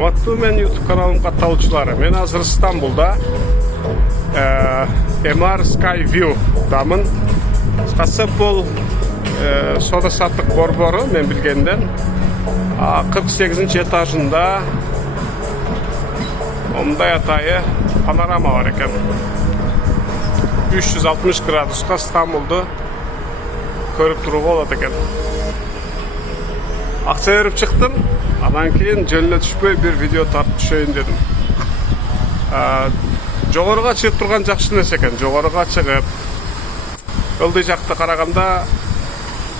Саламаттуу мен YouTube каналым катталуучулары. Мен азыр Стамбулда MR Skyview-дамын. Кыскасы бул сода саттык борбору мен билгенден 48 этажында мындай атайы панорама бар экен. 360 градуска Стамбулду көрүп турууга болот экен. Акча берип чыктым. Анан кийин жөнүнө түшпөй бир видео тартып түшөйүн дедим. Жогоруга чыгып турган жакшы нерсе экен. Жогоруга чыгып ылдый жакты караганда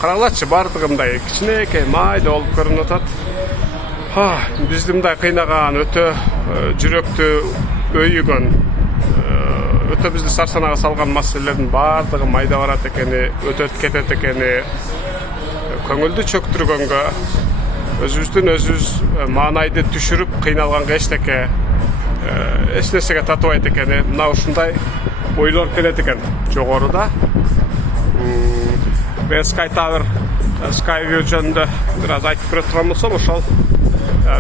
карагылачы бардыгы мындай кичинекей майда болуп көрүнүп атат. Бизди мындай кыйнаган, өтө жүрөктү өйүгөн, өтө бизди сарсанага салган маселелердин бардыгы майда барат экени, өтөп кетет экени, көңүлдү чөктүргөнгө, өзүбүздүн өзүбүз маанайды түшүрүп кыйналганга эчтеке эч нерсеге татыбайт экени, мына ушундай ойлор келет экен жогоруда. Мен Skyview жөнүндө бир аз айтып бере турган болсом, ошол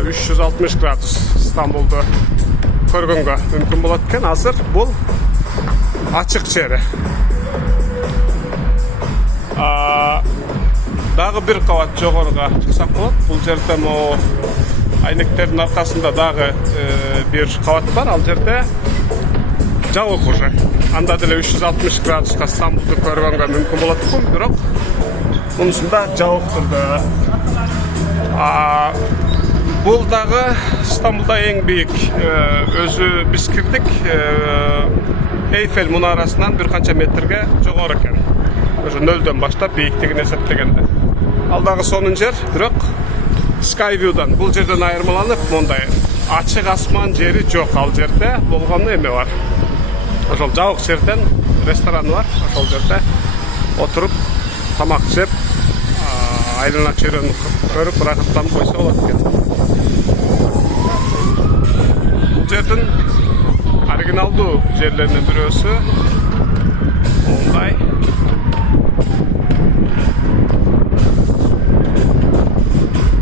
360 градус Стамбулду көргөнгө мүмкүн болот экен. Азыр бул ачык жери. Дагы бир кабат жогоруга чыксак болот. Бул жерде могу айнектердин аркасында дагы бир кабат бар. Ал жерде жабык уже. Анда деле 360 градуска Стамбулду көргөнгө мүмкүн болот экен, бирок мунусунда жабык турду. Бул дагы Стамбулда эң бийик, өзү биз кирдик, Эйфель мунарасынан бир канча метрге жогору экен. Ошо нөлдөн баштап бийиктигин эсептегенде. Ал дагы сонун жер, бирок Skyview'дан бул жерден айырмаланып, мондай ачык асман жери жок. Ал жерде болгон эме бар. Ошол жабык жерден ресторан бар. Ошол жерде отуруп тамак жеп, айлана чөйрөнү көрүп рахаттанып койсо болот экен. Бул жердин оригиналдуу жерлеринин бирөөсү мондай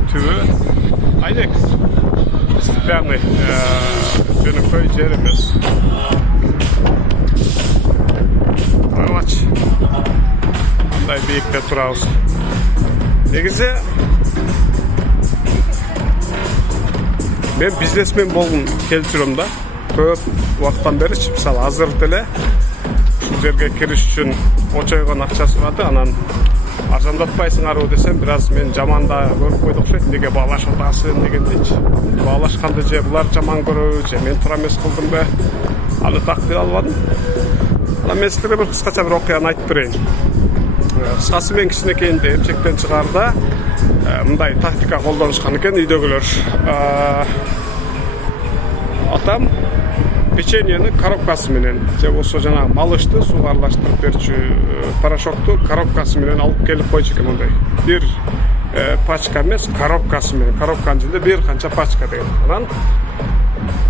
түбү айнек стеклянный, жөнөкөй жер эмес. Карачы мындай бийикте турабыз. Негизи мен бизнесмен болгум келип жүрөм да. Көп убакыттан бери, мисалы азыр деле ушул жерге кириш үчүн очойгон акча сурады. Анан арзандатпайсыңарбы десем, бир аз мен жаман да көрүп койду окшойт. Неге баалашып атасың дегендейчи. Баалашканды же булар жаман көрөбү, же мен туура эмес кылдымбы? Аны так биле албадым. Анан мен силерге бир кыскача бир окуяны айтып берейин. Кыскасы мен кичинекейинде эмчектен чыгаарда мындай тактика колдонушкан экен үйдөгүлөр. Атам печеньени коробкасы менен, же болсо жанагы малышты сууга аралаштырып берчү порошокту коробкасы менен алып келип койчу экен. Мондай бир пачка эмес, коробкасы менен. Коробканын ичинде бир канча пачка деген. Анан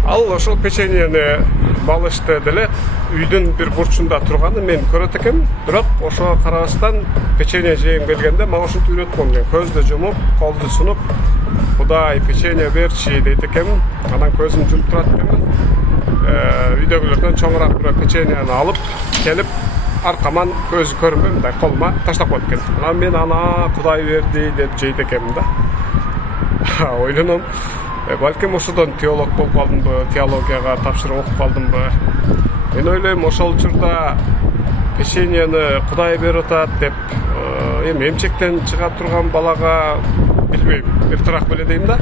ал ошол печеньени, малышты деле үйдүн бир бурчунда турганын мен көрөт экенмин. Бирок ошого карабастан печенье жегим келгенде мага ушинтип үйрөтүп койгон. Көздү жумуп, колду сунуп, Кудай печенье берчи дейт экенмин. Анан көзүм жумуп турат экенмин. Үйдөгүлөрдөн чоңураак бир печеньени алып келип, аркаман көзү көрүнбөй мындай колума таштап коет экен. Анан мен ана Кудай берди деп жейт экенмин да. Ойлоном, балким ошодон теолог болуп калдымбы, теологияга тапшырып окуп калдымбы. Мен ойлойм, ошол учурда печеньени Кудай берип атат деп, эми эмчектен чыга турган балага билбейм, эртерээк беле дейм да.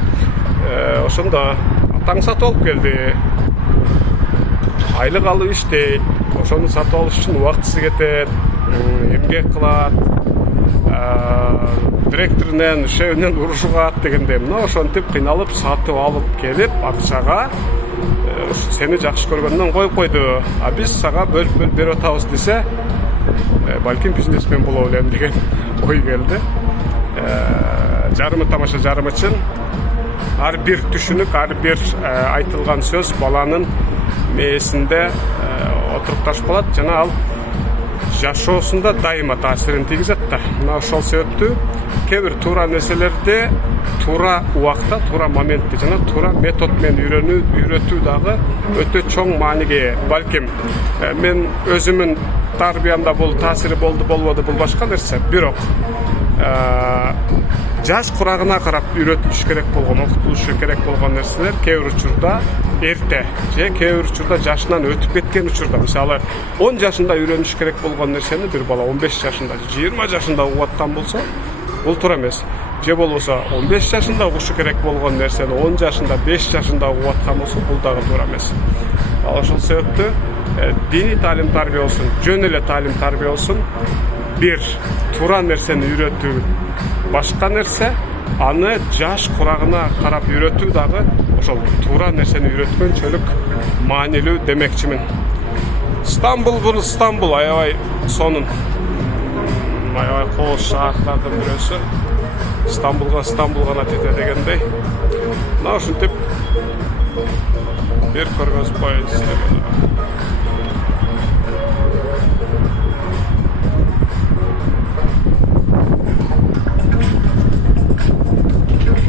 Ошондо атаң сатып алып келди. Айлык алып иштейт. Ошону сатып алыш үчүн убактысы кетет, эмгек кылат. Директорунан, шефинен урушугат дегенде, мына ошентип кыйналып сатып алып келип, акчага сени жакшы көргөндөн коюп койду. Биз сага бөлүп берип атабыз десе, балким бизнесмен боло элем деген ой келди. Жарымы тамаша жарым үчүн ар бир түшүнүк, ар бир айтылган сөз баланын мээсинде отуруп ташып калат. Жана ал жашоосунда дайыма таасирин тийгизет да. Мына ошол себептүү кээ бир туура нерселерди туура убакта, туура моментте жана туура метод менен үйрөтүү дагы өтө чоң мааниге ээ. Балким мен өзүмүн тарбиямда бул таасири болбоду, бул башка нерсе. Бирок жаш курагына карап үйрөтүлүш керек болгон, окутулушу керек болгон нерселер кээ бир учурда эрте же кээ бир учурда жашынан өтүп кеткен учурда, мисалы 10 жашында үйрөнүш керек болгон нерсени бир бала 15 жашында, 20 жашында угуп аткан болсо, бул туура эмес. Же болбосо 15 жашында угушу керек болгон нерсени 10 жашында, 5 жашында угуп аткан болсо, бул дагы туура эмес. Ал ошол себептүү диний таалим тарбия болсун, жөн эле таалим тарбия болсун, бир туура нерсени үйрөтүү башка нерсе, аны жаш курагына карап үйрөтүү дагы ошол туура нерсени үйрөткөнчөлүк маанилүү демекчимин. Стамбул бул Стамбул, аябай сонун. Аябай кооз шаардардын бирөөсү. Стамбул гана тете дегендей. Мына ушинтип бир көргөзүп коеюн силерге.